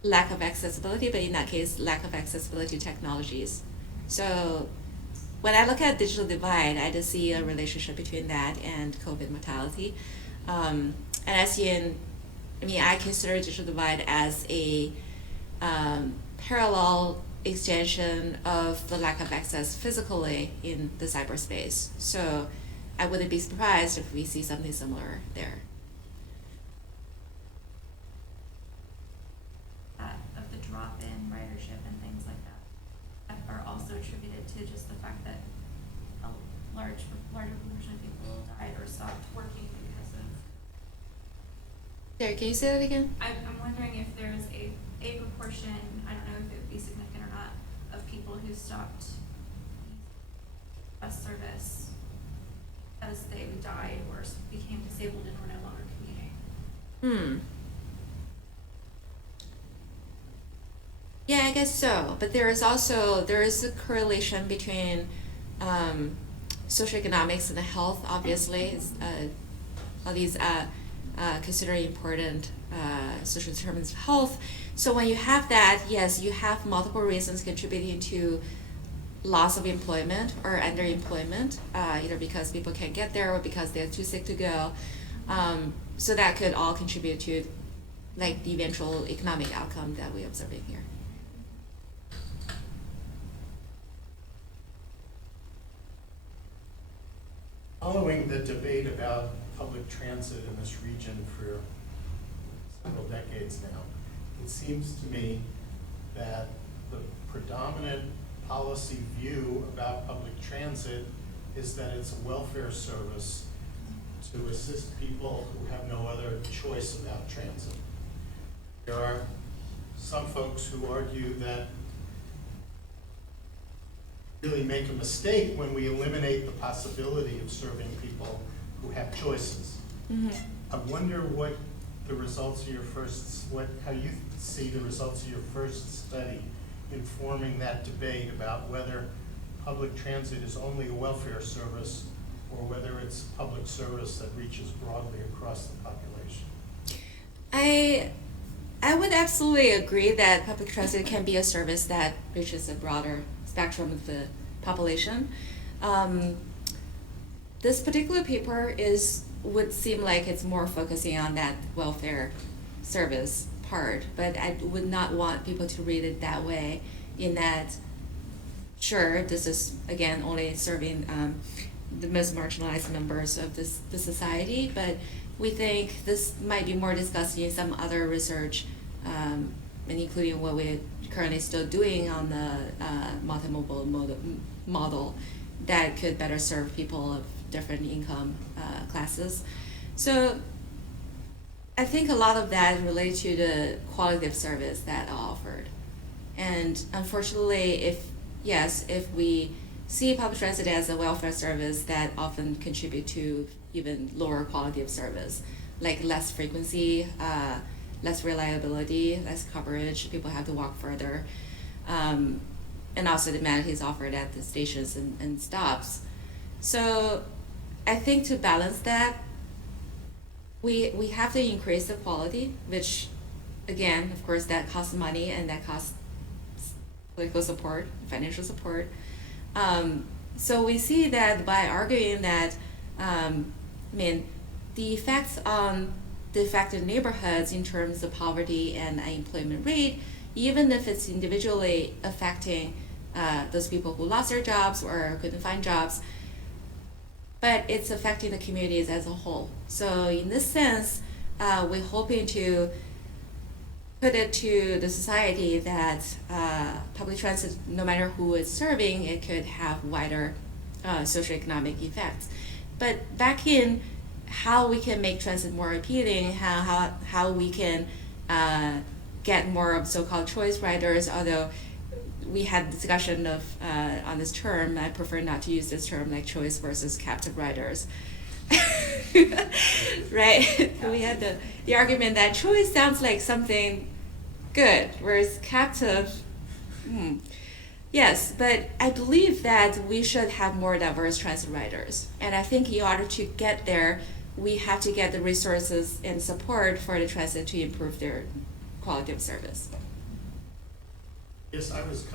lack of accessibility, but in that case, lack of accessibility technologies. So when I look at digital divide, I just see a relationship between that and COVID mortality. And I consider digital divide as a parallel extension of the lack of access physically in the cyberspace. So I wouldn't be surprised if we see something similar there. Of the drop in ridership and things like that are also attributed to just the fact that a larger proportion of people died or stopped working because of. Derek, can you say that again? I'm wondering if there's a proportion, I don't know if it would be significant or not, of people who stopped bus service as they died or became disabled and were no longer commuting. Yeah, I guess so. But there is a correlation between socioeconomics and the health, obviously. All these considered important social determinants of health. So when you have that, yes, you have multiple reasons contributing to loss of employment or underemployment, either because people can't get there or because they're too sick to go. So that could all contribute to like the eventual economic outcome that we're observing here. Following the debate about public transit in this region for several decades now, it seems to me that the predominant policy view about public transit is that it's a welfare service to assist people who have no other choice about transit. There are some folks who argue that really make a mistake when we eliminate the possibility of serving people who have choices. Mm-hmm. I wonder what the results of your how you see the results of your first study informing that debate about whether public transit is only a welfare service or whether it's a public service that reaches broadly across the population. I would absolutely agree that public transit can be a service that reaches a broader spectrum of the population. This particular paper would seem like it's more focusing on that welfare service part, but I would not want people to read it that way, in that, sure, this is, again, only serving the most marginalized members of the society, but we think this might be more discussed in some other research, and including what we're currently still doing on the multimodal model that could better serve people of different income classes. So I think a lot of that relates to the quality of service that are offered. And unfortunately, if we see public transit as a welfare service, that often contribute to even lower quality of service, like less frequency, less reliability, less coverage, people have to walk further, and also the amenities offered at the stations and stops. So I think to balance that, we have to increase the quality, which, again, of course, that costs money and that costs political support, financial support. So we see that by arguing that, the effects on the affected neighborhoods in terms of poverty and unemployment rate, even if it's individually affecting those people who lost their jobs or couldn't find jobs, but it's affecting the communities as a whole. So in this sense, we're hoping to put it to the society that public transit, no matter who it's serving, it could have wider socioeconomic effects. But back in how we can make transit more appealing, how we can get more of so-called choice riders, although we had discussion of on this term, I prefer not to use this term, like choice versus captive riders. Right? We had the argument that choice sounds like something good, whereas captive, yes, but I believe that we should have more diverse transit riders. And I think in order to get there, we have to get the resources and support for the transit to improve their quality of service. Yes, I was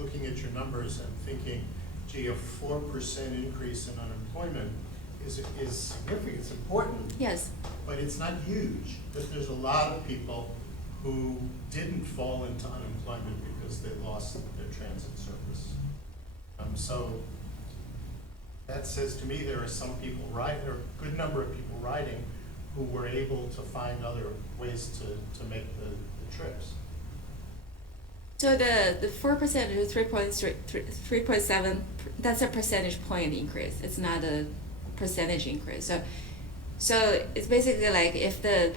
looking at your numbers and thinking, gee, a 4% increase in unemployment is significant, it's important. Yes. But it's not huge, because there's a lot of people who didn't fall into unemployment because they lost their transit service. So that says to me there are some people there are a good number of people riding who were able to find other ways to make the trips. So the 4% to 3.7, that's a percentage point increase. It's not a percentage increase. So it's basically like if the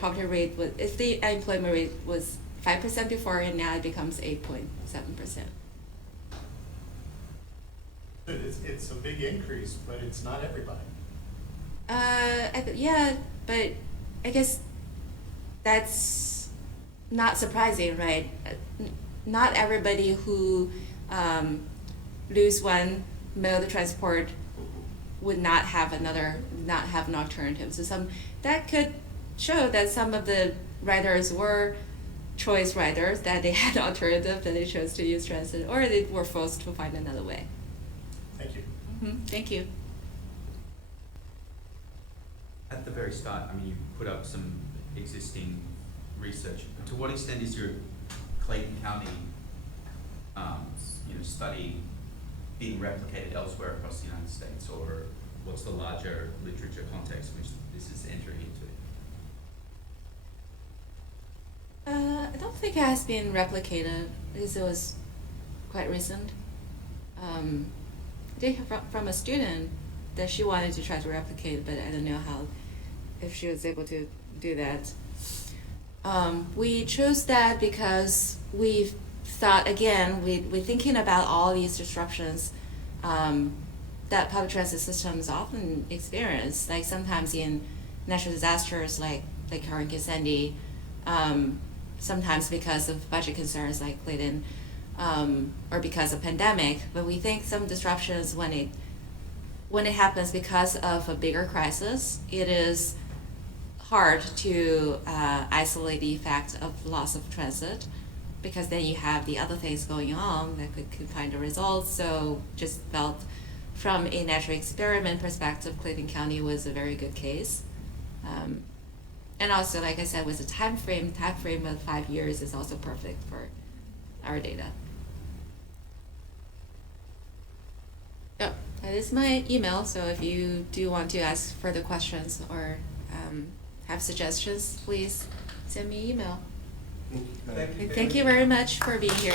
unemployment rate was 5% before, and now it becomes 8.7%. It's a big increase, but it's not everybody. Yeah, but I guess that's not surprising, right? Not everybody who lose one mode of transport would not have an alternative. So that could show that some of the riders were choice riders that they had alternative that they chose to use transit, or they were forced to find another way. Thank you. Thank you. At the very start, I mean, you put up some existing research. To what extent is your Clayton County, study being replicated elsewhere across the United States, or what's the larger literature context which this is entering into? I don't think it has been replicated because it was quite recent. I did hear from a student that she wanted to try to replicate, but I don't know if she was able to do that. We chose that because we thought, again, we're thinking about all these disruptions that public transit systems often experience, like sometimes in natural disasters like Hurricane Sandy, sometimes because of budget concerns like Clayton, or because of pandemic. But we think some disruptions, when it happens because of a bigger crisis, it is hard to isolate the effect of loss of transit, because then you have the other things going on that could confine the results. So just felt from a natural experiment perspective, Clayton County was a very good case. And also, like I said, with the time frame of 5 years is also perfect for our data. Oh, that is my email, so if you do want to ask further questions or have suggestions, please send me an email. Thank you. Thank you very much for being here.